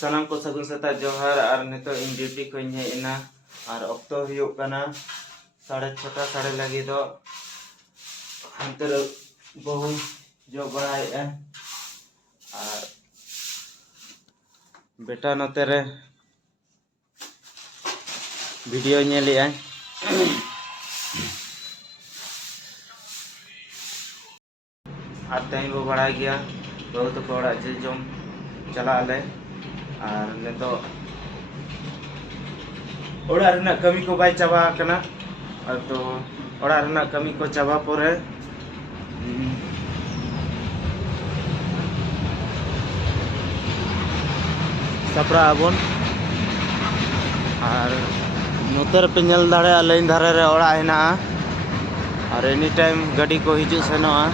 सानाम को सगुन सेता जोहार और नितो इन ड्यूटी को हेना और अक्तो हुयुग कना 6:30 साढ़े लगी दो अंतर बहु जो बड़ाए और बेटा नोते रे वीडियो नेले और तेज बो बड़ा गया बहुत को ओड़ा जिल जम चला ले और नितो ओड़ा रना कमी को बाय चाबा कना और तो ओड़ा रना कमी को चाबा परे सपरा आबन और नोतर पे नल दाड़े लाइन धारे रे ओड़ा हेना और एनी टाइम गाड़ी को हिजु सेनोआ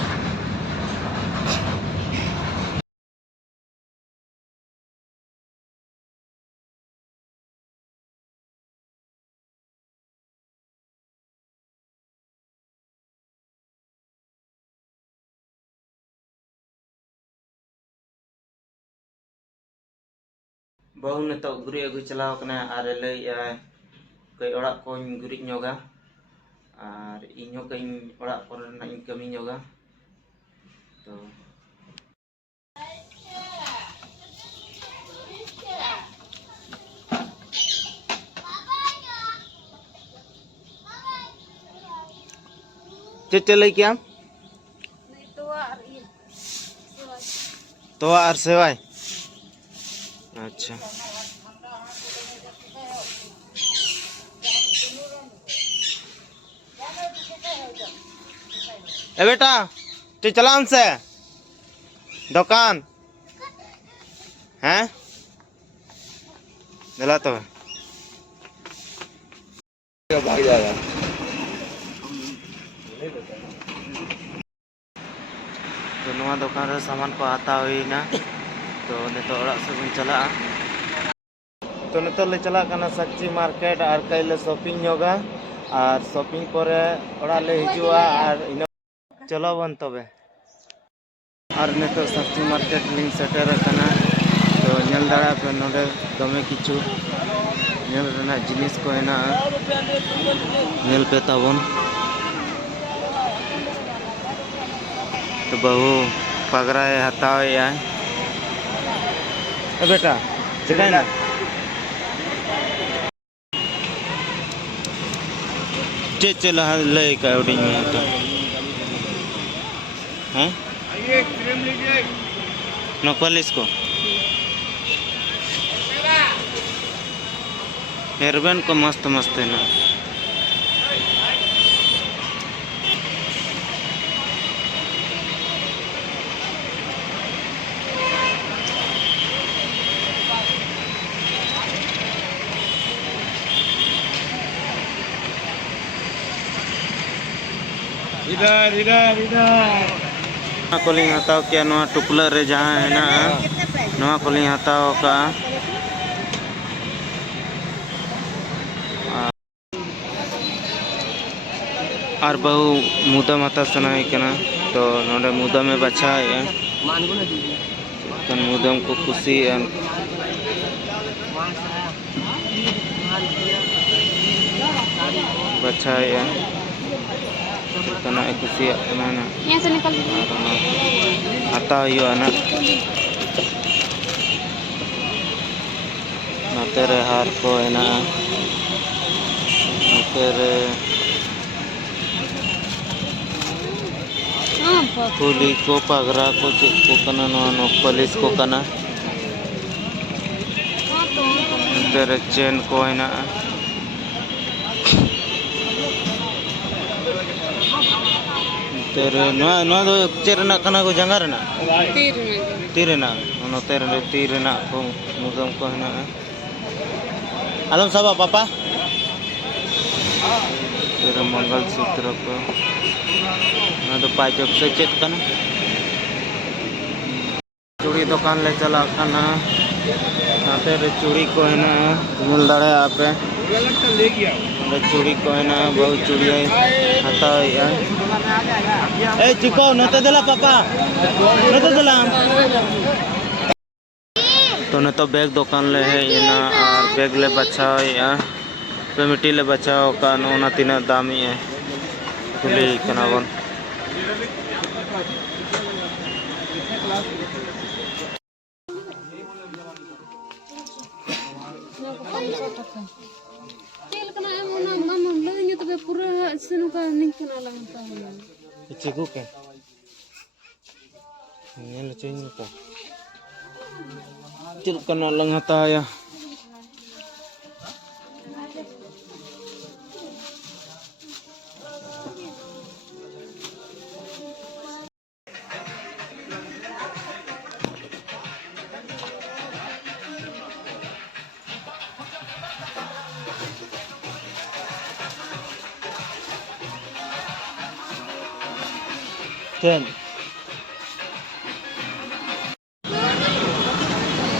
बहु नितो गुरी अगु चलाव कना और लई कई ओड़ा को गुरी ñoga और इñो कई ओड़ा पर ना इन कमी ñoga तो चले क्या तो और सेवाय अच्छा ए बेटा तू चला से दुकान हैं दिला तो भाग जाएगा तो नवा दुकान रे सामान को आता हुई ना तो नितो ओड़ा से बन चला तो नितो ले चला कना सब्जी मार्केट और कईले शॉपिंग ñoga और शॉपिंग परे ओड़ा ले हिजुआ और चलो बन तबे और नितो सब्जी मार्केट लिंग सेटर कना तो नेल दाड़ा पे नोडे दमे किछु नेल रना जिनिस को हेना नेल पे ताबन तो बहु पगरा हतावे बेटा चिकाई ना चला ले का उड़ी में तो हैं आइए क्रीम लीजिए नोपलिस को हेयरबैंड को मस्त मस्त है ना इधर इधर इधर कोलिंग हताव क्या नवा टुकला रे जहाँ है ना नवा कोलिंग हताव का और बहु मुदा माता सनाई कना तो नोडे मुदा में बचा है मुदम को खुशी बचा है खुशी आता ना नोते रे हार को हेना नोते रे फुली को पगरा को चेक को कना नोपलिस को कना नोते रे चेन को हेना तेरे ना दो चेर ना कना को जंगा रे ना तीर ना नो तेरे तीर ना को मुदम को है ना आलम साबा पापा तेरे मंगल सूत्र को ना तो पाइप से चेक कना चूड़ी दुकान ले चला कना ना तेरे चूड़ी को है ना मिल दाड़े आप चूड़ी को है ना बहुत चूड़ी आता है ए चिको नते दिला पापा नते दिला तो तो ने तो बैग दुकान ले हेना और बैग ले बचाओ पेमिटी ले बचाओ का नोना तीना दामी है कुली कना बन चिकू के ये चाहिए तो चल कना लंगता है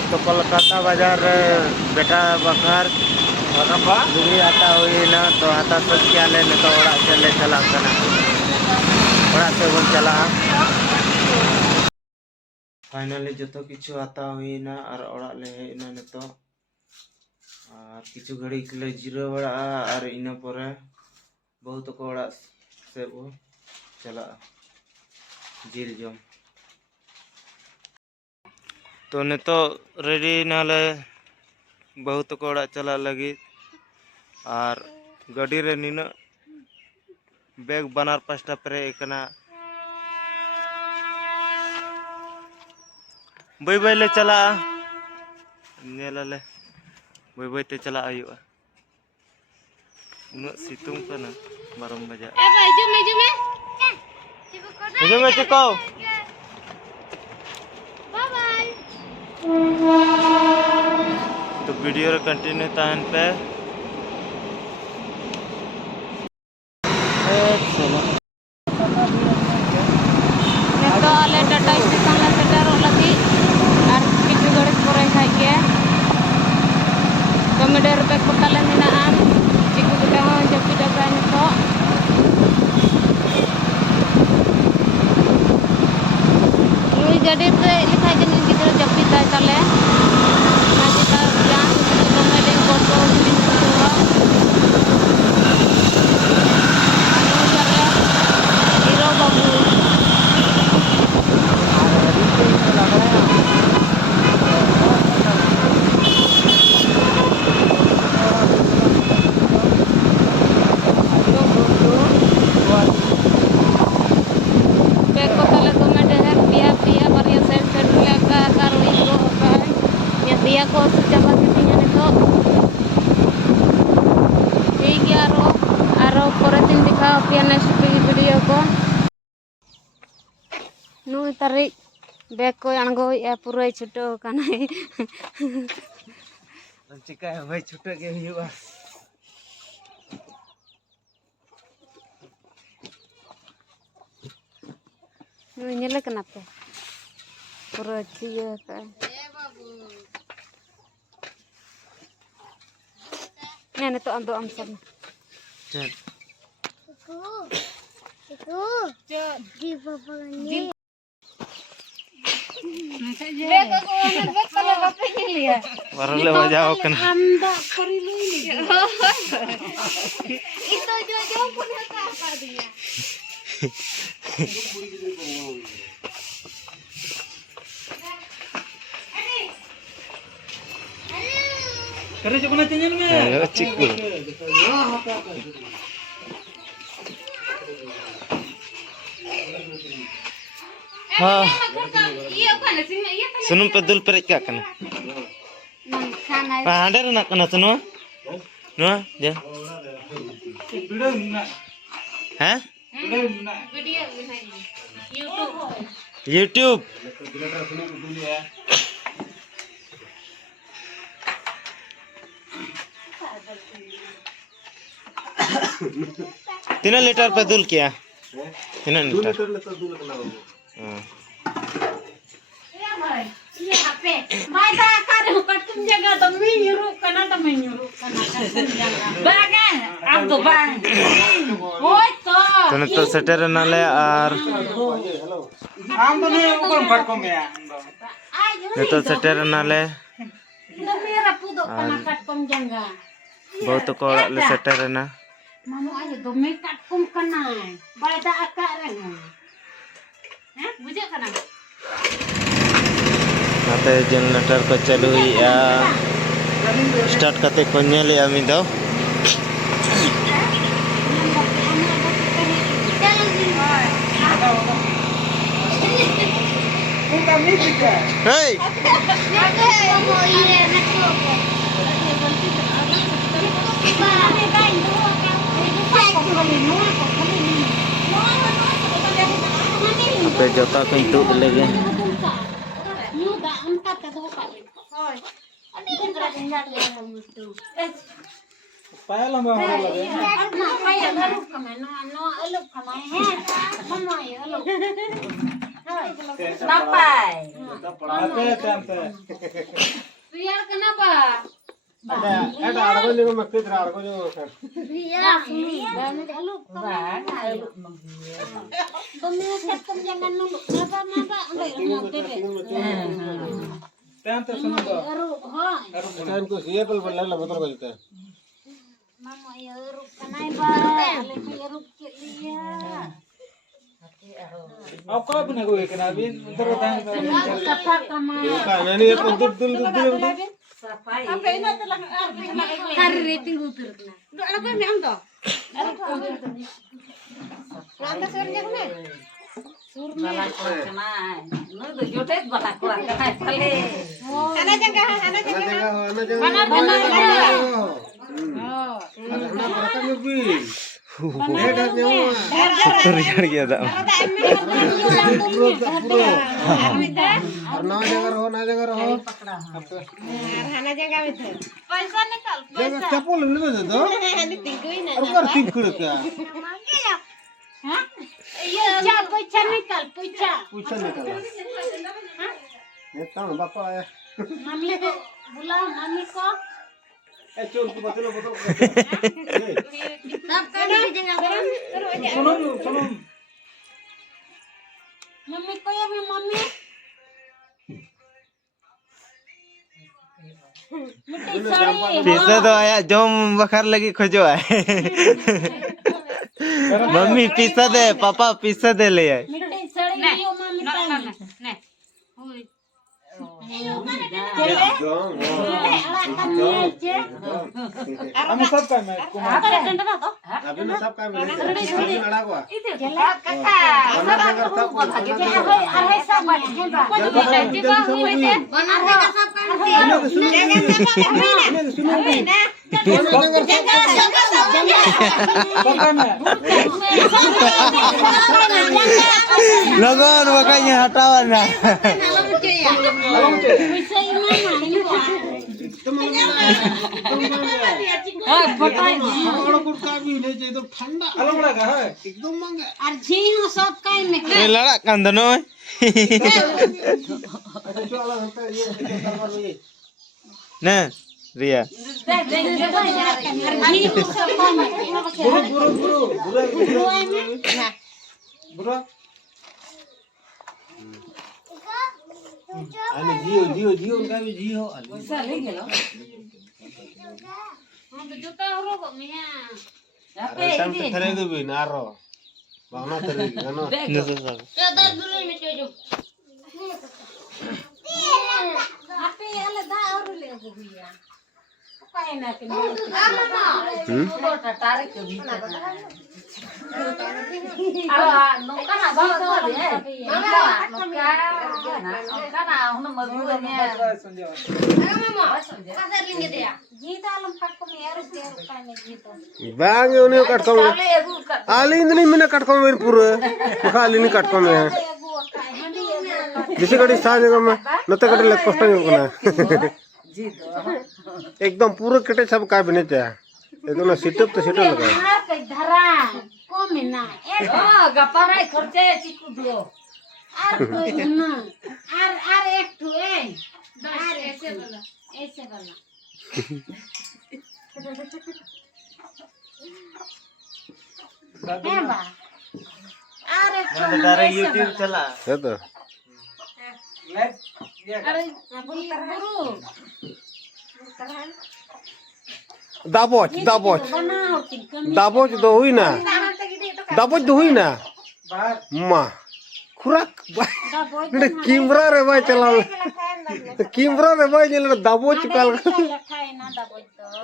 तो कोलकाता बाजार बेटा बखार बिगड़ी आता हुई ना तो आता सब क्या ले तो चले चला से बन चला फाइनली जो तो किछु आता हुई ना और ले ना तो और किछु घड़ी के लिए जिरो बड़ा और इन पर बहुत को से वो चला जिल जम तो ने तो रेडी नाले बहुत को चला लगी और गाड़ी रे नीना बैग बनार पास्टा पे बै बै ले चला बै बै ते चला उन सितुंग कना 12 बजे में चिको तो वीडियो रे कंटिन्यू ताहन पे चलो तो आले टाटा स्टेशन ला सेटर लगी और किछु घड़ी परे खाई के कमेडर पे पकाले मिना चिकू बेटा हो जपी डबा नितो लुई गाड़ी पे लिखा जन गिदर जपी दा तले माजी ता जान तो मेले फोटो दिन हुआ हीरो बाबू dia ko coba sitinya nito ठीक है आरो परेतिन दिखाओ पिया नेक्स्ट वीडियो को नु तारीख बैग को अणगो या पूरा छुटो काना चिका है भाई छुटे के हुआ नु नेले कना पे पूरा चिया का मैंने तो अंदर हम सब चल जी पापा ने बैग को अंदर बैग पले बापे के लिए वरले बजाओ कना अंदर करी लो इतो जो पुणे का कर दिया करे जो बना चैनल में चिकू हाँ सुनुम पे दुल पे क्या करना हांडे रना करना सुनो नो जा हैं यूट्यूब तीन लीटर पे दुल किया तीन लीटर तो सेटर नाले और तो सेटर नाले kena katkom jangga. बहुत को अड़ाग ले सेटरना Mama aja dome katkom kena. Bada akak reng. Hah? Bujak kena. नाते जनरेटर को चालू हुआ स्टार्ट करते को नेले अमी दो Hey! Apa jota pintu lagi? Biar kenapa? Ada argo juga makin argo juga. Biar eluk katkom jangan nulu. Napa Kan ko siya pal balala motor ko jita. Mama ya eruk kanai ba. Ale eruk kelia. आपको अपने को एक ना बिन उधर बताएं Sapa kama. Kan ini untuk dul. Apa ini telah hari rating utur kena. Duk apa ni am to? Lantas kerja kena. Surna. Nó jotet bala ko kana pale. Ana jangka. Mana Oh. Ada berapa mobil? Tur यार क्या था? ना जगह रहो पैसा निकाल जगह चप्पल ले दे दो ऊपर तिंकुड़ का हाँ ये क्या पैसा निकाल पैसा पूछा निकला ये कौन बापा है मम्मी को बुलाओ मम्मी को ए चोर को बतलो सब करने की जगह सुनो मम्मी को ये भी मम्मी मिट्टी साड़ी पिज्जा तो आया जोम बखार लगी खोजो है मम्मी पिज्जा दे पापा पिज्जा दे ले आए मिट्टी साड़ी लियो मम्मी ने हम सब का मैं अभी ना सब काम है लड़ा को लगन makanya hatawan na ठंडा अलग लगा है एकदम महंगा सब काई में ये लड़ा कंदनो ना रिया बुरा अरे जियो उनका भी जियो जूता हो मिया अरे टाइम पे थरेगे भी नारो भावना थरेगी गाना Ape ala da aur le go huya. Pakai na ke ni. तो टटारे के भी आ नौका ना भाव तो दे नौका ना हम मजबूर है Sanjay Jita alam pakko me yaru kai me jito. बांग उन्हें कट कम आली इंदनी मैंने कट कम मेरे पूरे मखा आली नहीं कट कम है Egu kai handi जिसे कटी साज में नते कटे लग कष्ट नहीं होना एकदम पूरे कटे सब का बने चाहे एकदम ना सिटअप तो सिटअप लगा har kai dhara ko me na. हां गपारे खर्चे चिकू दो Ar ko na. Ar ek tu Ar ऐसे वाला. है बा. Ar ek tu तारे YouTube चला है तो लाइव ये अरे गuru दाबोच दाबोच दाबोच दो हुई ना दाबोच दो हुई ना मा खुराक ने कैमरा रे भाई चला कैमरा रे भाई जेल दाबोच काल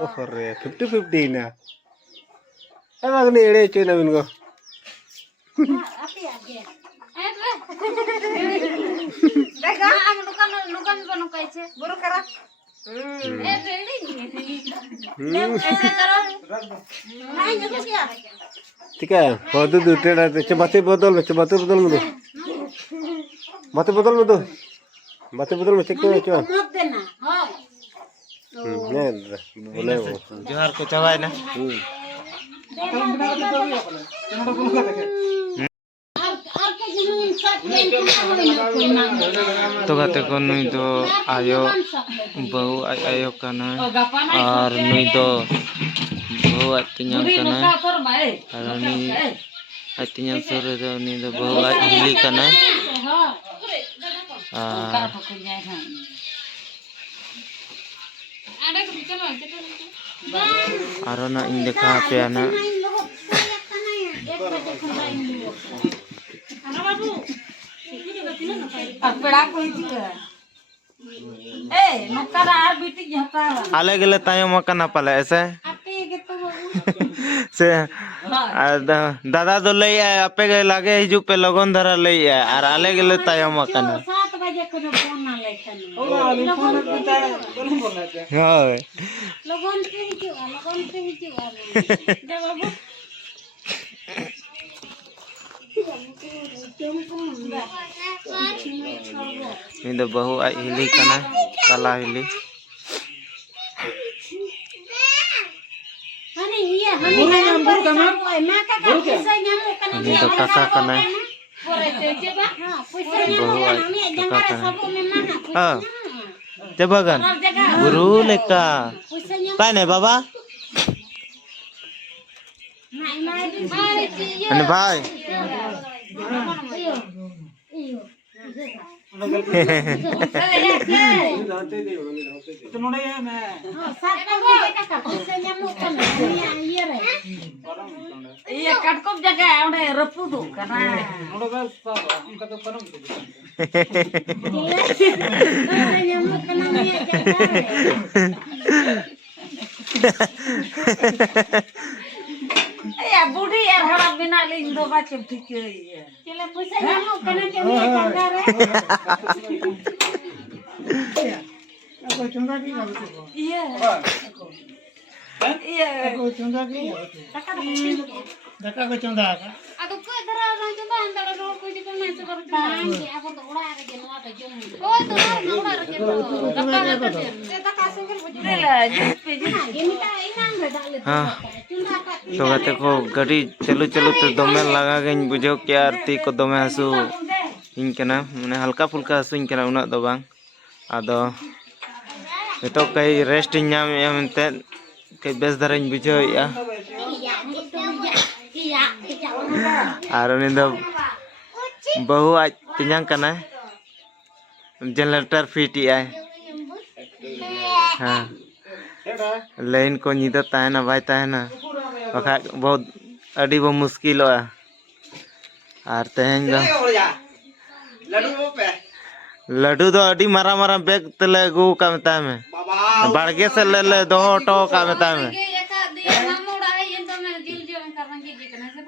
ओरे 50-50 ना ए मगने एड़े चे ना बिनको देखा हम नुकन बनो कैसे बुरु करा ए रेडी ऐसे करो नहीं देखो क्या ठीक है बहुत दूर टेढ़ा चे बातें बदल में दो बातें बदल में चेक करो चो मत देना हां नहीं बोले वो जोहार को चबाय ना तो गाते को नुई दो आयो बहु आयो कना और नुई दो बहु आतिnya कना और नी आतिnya सरे दो नी दो बहु हिली कना आरो ना इन देखा पे ना आले गले तायम कना पाले ऐसे से दादा तो ले आए आपे गए लागे हिजु पे लगन धरा ले आए और आले गले तायम कना 7 बजे को फोन ना लेखन हां लगन पे हिजु दे बाबू ini dah bahu ai hili kana kala hili ini dah kakak kana bahu ai kakak kana ah coba kan buru leka pane baba ini bhai iya katkop jaga onde repudu karena onde bel sa unka to param ya budi ya harap bina ling do bacem ठीक है चले पैसा जानो कने के लिए चंदा रे ako chunga ki na to iya iya ako chunga ki daka ko chunga ka aku ko dara ran चंदा अंदर रो को जी को मैच कर के aku तो उड़ा रे जनवा तो जम ओ तो ना उड़ा रे दका से दका से कर बुझले ला पे ini का इनाम रे डाले चंदा का तो गाते को गाड़ी चलो चलो तो दमे लगा गई बुझो कि यार ती को दमे हसू इन कना माने हल्का फुल्का हसू इन कना उना दो बांग आदो तो कई रेस्ट ᱧᱟᱢ ᱮᱢᱛᱮ कई बेस धरन बुझो या और उनी दो बहु आज तिኛंग कना जनरेटर फिट आए हां लाइन को निदा ताहना भाई ताहना बखा बहुत अड़ी वो मुश्किल हो और तेहन दो लड्डू दो अड़ी मारा मारा बैग तले गु का मता में बाड़गे से ले ले दो टो का मता में ये तो मैं दिल जो में करेंगे जी कने से